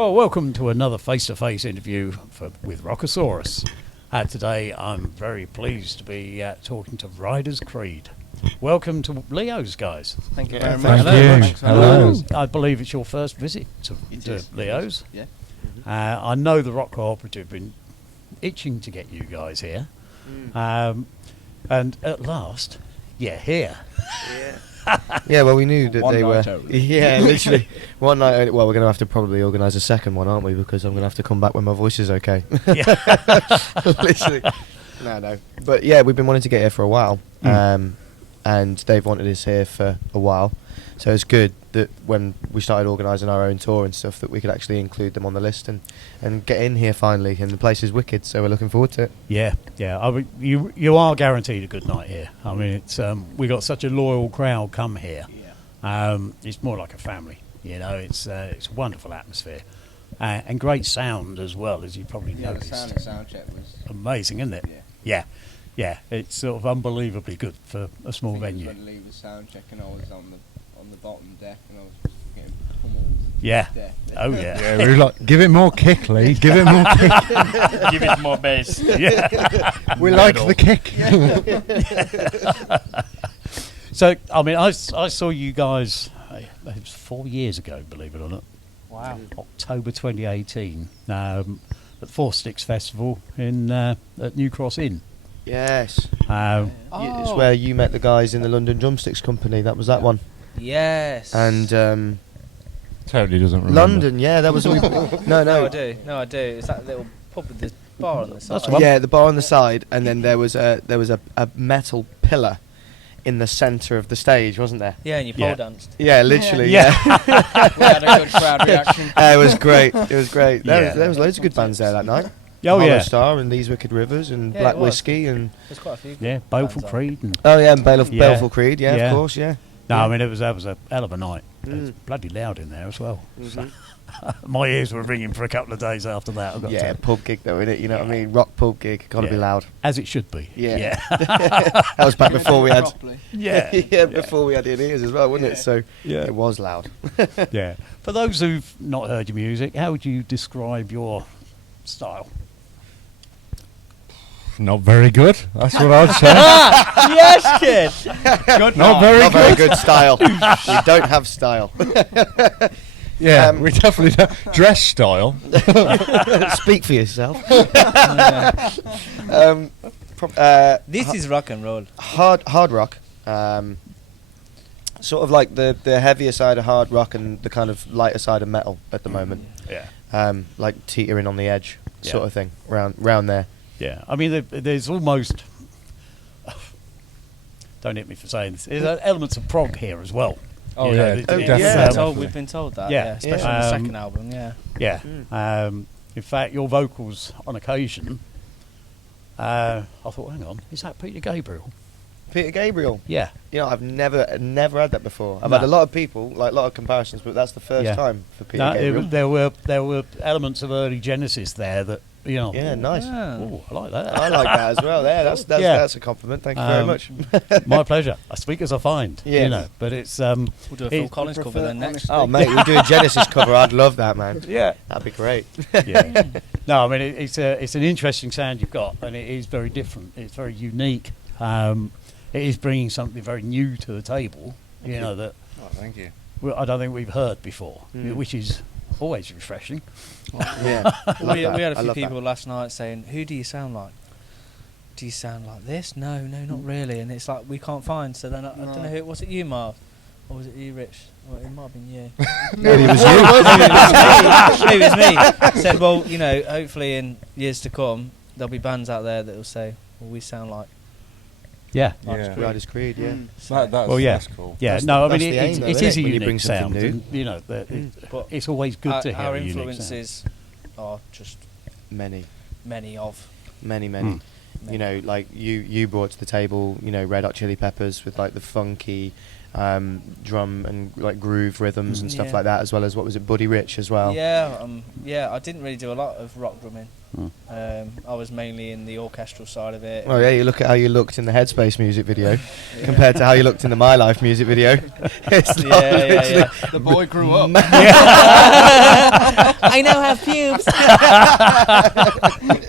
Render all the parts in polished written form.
Well, welcome to another face-to-face interview with Rockosaurus. Today, I'm very pleased to be talking to Ryders Creed. Welcome to Leo's, guys. Thank you very much. Thank you. Hello. I believe it's your first visit to Leo's. Yeah. I know the Rock Cooperative have been itching to get you guys here. And at last, you're here. Yeah. Yeah, well, we knew that they were. Yeah, literally. One night. Well, we're going to have to probably organise a second one, aren't we? Because I'm going to have to come back when my voice is okay. Yeah. Literally. No. But yeah, we've been wanting to get here for a while. And they've wanted us here for a while. So it's good that when we started organising our own tour and stuff, that we could actually include them on the list and get in here finally. And the place is wicked, so we're looking forward to it. Yeah. I mean, you are guaranteed a good night here. I mean, it's we got such a loyal crowd come here. Yeah. It's more like a family. You know, it's a wonderful atmosphere and great sound as well, as you probably noticed. The sound check was amazing, isn't it? Yeah. It's sort of unbelievably good for a small venue. I leave the sound check and I was on the bottom deck and I was just getting pummeled. Yeah. To death. Oh yeah. Yeah, we were like, give it more kick, Lee. Give it more kick. Give it more bass. Yeah. We like the kick. So, I mean, I saw you guys. It was 4 years ago, believe it or not. Wow. October 2018 at Four Sticks Festival at New Cross Inn. Yes. It's where you met the guys in the London Drumsticks Company. That was that one. Yes. And Totally doesn't remember. London, yeah, that was. No, No, I do. It's that little pub with the bar on the side. That's the one. Yeah, the bar on the side, and then there was a metal pillar in the centre of the stage, wasn't there? Yeah, and you pole danced. Yeah, literally. Yeah. We had a good crowd reaction. It was great. There Yeah. was loads of good bands there that night. Oh Hollow yeah. Star and These Wicked Rivers and Yeah, Black it was. Whiskey and There's quite a few. Yeah, bands Baleful on. Creed. And and Yeah. Baleful Creed. Yeah, Yeah. of course. Yeah. no, Yeah. I mean that was a hell of a night. It was bloody loud in there as well. So, my ears were ringing for a couple of days after that. I've got to Yeah, tell you. pub gig though, innit? You know what I mean? Rock pub gig, gotta be Yeah. loud. As it should be. Yeah. That was back before we had. Properly. Yeah. Before we had in-ears as well, wasn't it? So Yeah. it was loud. Yeah. For those who've not heard your music, how would you describe your style? Not very good. That's what I'd say. Yes, kid. Good Not night. very Not good. very good style. We don't have style. Yeah, we definitely don't. Dress style. Speak for yourself. This is rock and roll. Hard rock. Sort of like the heavier side of hard rock and the kind of lighter side of metal at the moment. Yeah. Like teetering on the edge Yeah. sort of thing. Round there. Yeah. I mean, there's almost. Don't hit me for saying this. There's elements of prog here as well. Oh, You know, yeah, it- definitely. yeah. We've been told that. Yeah. Yeah, especially Yeah. on the second album. Yeah. Yeah. In fact, your vocals on occasion. I thought, hang on, is that Peter Gabriel? Peter Gabriel. Yeah. You know, I've never had that before. I've No. had a lot of people, like a lot of comparisons, but that's the first Yeah. time for Peter No, Gabriel. there were elements of early Genesis there that Yeah, nice. Oh, I like that. I like that as well. Yeah, that's a compliment. Thank you very much. My pleasure. I speak as I find. Yeah. You know, but it's We'll do a Phil It- Collins cover then next. Oh, mate, we'll do a Genesis cover. I'd love that, man. yeah. That'd be great. Yeah. No, I mean it's an interesting sound you've got, and it is very different. It's very unique. It is bringing something very new to the table. You know that Oh, thank you. I don't think we've heard before, which is always refreshing. Yeah, We had a I few love that. people last night saying, "Who do you sound like? Do you sound like this? No, not really." And it's like we can't find. So then I don't know who. Was it you, Marv, or was it you, Rich? Well, it might have been you. Maybe it was Maybe it was me. Said, well, hopefully in years to come there'll be bands out there that will say, "Well, we sound like." Yeah. Yeah. Ryders Creed, yeah. That's cool. Yeah. That's No, I that's mean the it aim, though, is isn't a it, when you unique bring something sound. new? And, But it's always good to hear our a unique sound. influences are just Many. many of. Mm. You know, like you brought to the table, Red Hot Chili Peppers with like the funky drum and like groove rhythms and stuff Yeah. like that, as well as what was it, Buddy Rich as well. Yeah, I didn't really do a lot of rock drumming. I was mainly in the orchestral side of it. Oh yeah, you look at how you looked in the Headspace music video compared to how you looked in the My Life music video. It's not literally- The boy grew up. I now have pubes.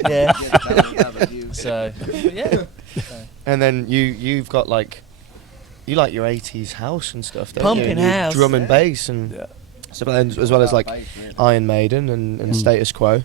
yeah. So, yeah. And then you've got like, you like your 80s house and stuff, don't Pumping you? And house. drum and bass and stuff, and as well as like Iron Maiden and Status Quo.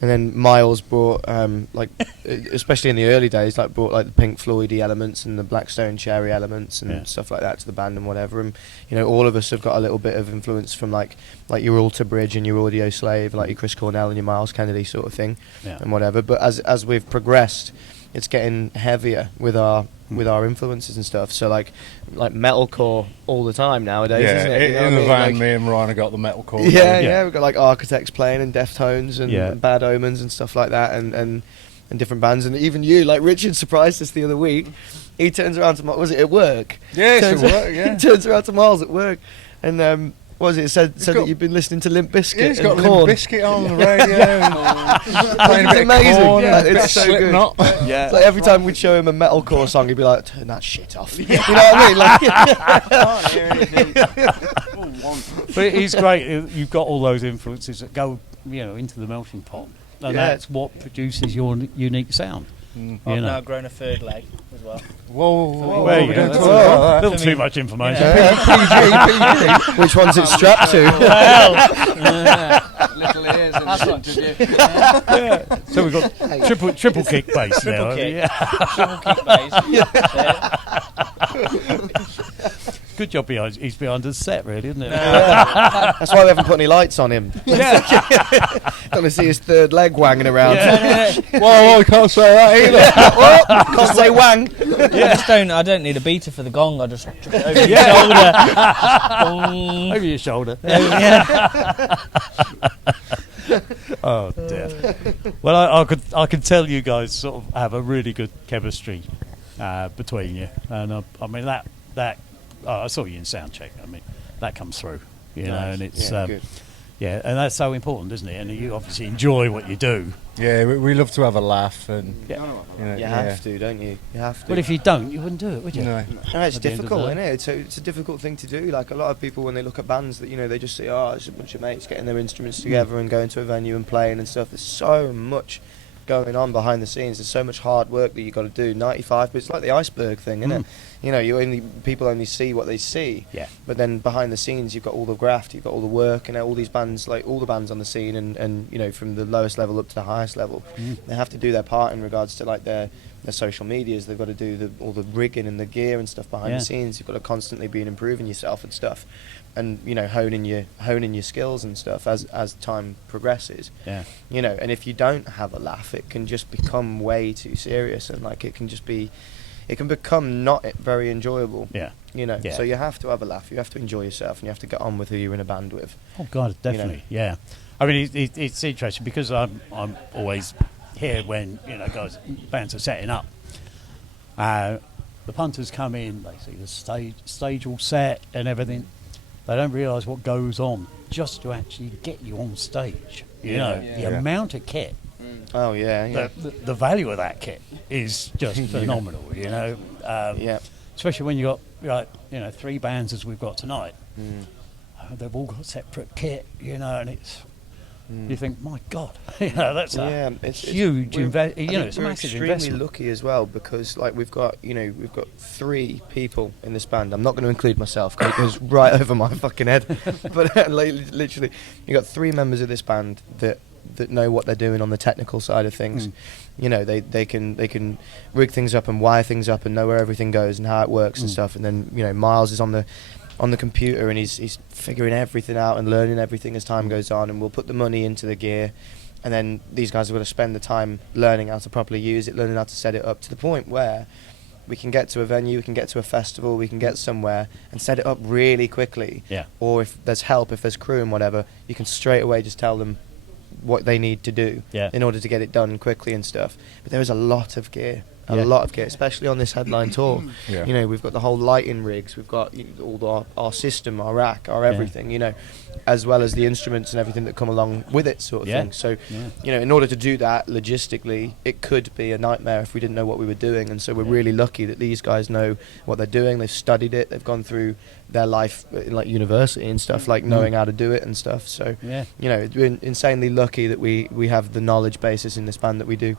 And then Miles brought, like, especially in the early days, like brought like the Pink Floydy elements and the Blackstone Cherry elements and stuff like that to the band and whatever. And you know, all of us have got a little bit of influence from like your Alter Bridge and your Audio Slave, like your Chris Cornell and your Miles Kennedy sort of thing, and whatever. But as we've progressed, it's getting heavier with our influences and stuff. So like metalcore all the time nowadays, isn't it? You know in what the I mean? van, Like, me and Ryan have got the metalcore. yeah, we've got like Architects playing and Deftones and Bad Omens and stuff like that, and different bands, and even you, like Richard surprised us the other week. He turns around to was it at work? Yeah, it's Turns- at work, yeah. He turns around to Miles at work, and what was it? Said that you've been listening to Limp Bizkit Yeah, he's and got Korn. Limp Bizkit on the radio, and playing a It's bit amazing. of Korn, Yeah, and a bit it's of so good. Slipknot. Yeah. It's like every time we'd show him a metalcore song, he'd be like, "Turn that shit off." You know what I mean? Like, Can't hear anything. But it's great. You've got all those influences that go, into the melting pot, and that's what produces your unique sound. I've You know. now grown a third leg as well. Whoa, There you we go. don't That's talk about that. a little too much information. which one's it strapped to? Little ears in That's the what- Yeah. So we've got triple kick bass Triple now. kick. Yeah. Triple kick bass. Good job he's behind the set, really, isn't it? That's why we haven't put any lights on him. Don't see his third leg wanging around. Whoa, I can't say that either. Can't say wang. I don't need a beater for the gong. I just chuck it over your shoulder. Bong. Over your shoulder. Yeah. Oh dear. Well, I could tell you guys sort of have a really good chemistry between you, and I mean that I saw you in sound check. I mean that comes through, and it's good. and that's so important, isn't it? And you obviously enjoy what you do. Yeah, we love to have a laugh, and You have to, don't you? You have to. But if you don't, you wouldn't do it, would you? No. No, it's At the end of difficult, the isn't it? It's a difficult thing to do. Like a lot of people, when they look at bands, that they just say, "Oh, it's a bunch of mates getting their instruments together and going to a venue and playing and stuff." There's so much going on behind the scenes. There's so much hard work that you got to do. 95, but it's like the iceberg thing, isn't it? People only see what they see. Yeah. But then behind the scenes, you've got all the graft, you've got all the work, and all these bands, like all the bands on the scene, and from the lowest level up to the highest level, they have to do their part in regards to like their social medias. They've got to do all the rigging and the gear and stuff behind the scenes. You've got to constantly be improving yourself and stuff, and honing your skills and stuff as time progresses. Yeah. And if you don't have a laugh, it can just become way too serious, and like it can become not very enjoyable. Yeah. So you have to have a laugh. You have to enjoy yourself, and you have to get on with who you're in a band with. Oh God, definitely. Yeah. I mean, it's interesting because I'm always here when bands are setting up. The punters come in, they see the stage all set and everything. They don't realise what goes on just to actually get you on stage. The amount of kit. Oh yeah. The value of that kit is just phenomenal. Especially when you got three bands as we've got tonight. They've all got separate kit, and it's. You think, my God, that's it's huge. It's a we're massive extremely investment. lucky as well because like we've got three people in this band. I'm not going to include myself because it goes right over my fucking head. But literally, you got three members of this band that know what they're doing on the technical side of things. They can rig things up and wire things up and know where everything goes and how it works and stuff. And then Miles is on the computer and he's figuring everything out and learning everything as time goes on, and we'll put the money into the gear, and then these guys are going to spend the time learning how to properly use it, learning how to set it up to the point where we can get to a venue, we can get to a festival, we can get somewhere and set it up really quickly. Yeah. Or if there's help, if there's crew and whatever, you can straight away just tell them what they need to do in order to get it done quickly and stuff. But there is a lot of gear. a lot of kit, especially on this headline tour. Yeah. You know, we've got the whole lighting rigs, we've got all our system, our rack, our everything, you know, as well as the instruments and everything that come along with it, sort of thing. So, you know, in order to do that logistically, it could be a nightmare if we didn't know what we were doing. And so we're really lucky that these guys know what they're doing. They've studied it. They've gone through their life in like university and stuff, like knowing how to do it and stuff. So, you know, we're insanely lucky that we have the knowledge basis in this band that we do.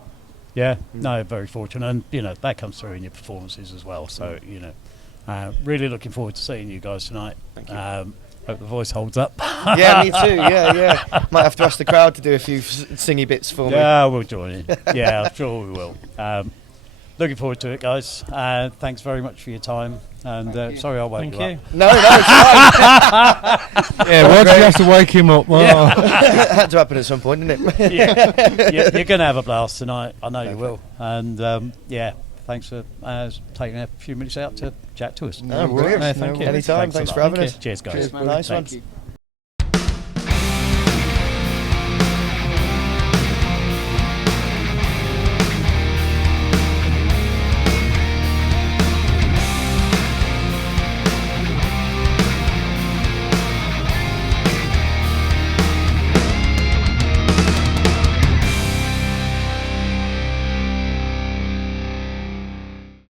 Yeah, no, very fortunate, and you know that comes through in your performances as well. So you know, really looking forward to seeing you guys tonight. Thank you. Hope the voice holds up. Yeah, me too. Yeah. Might have to ask the crowd to do a few singy bits for me. Yeah, we'll join in. Yeah, I'm sure we will. Looking forward to it, guys. Thanks very much for your time. And sorry I woke you up. No, it's fine. Yeah, why did you have to wake him up? Oh. Had to happen at some point, didn't it? You're going to have a blast tonight. I know you will. And thanks for taking a few minutes out to chat to us. No, brilliant. Thank you. Anytime. Thanks for having us. Cheers, guys. Cheers, nice one. Thank you.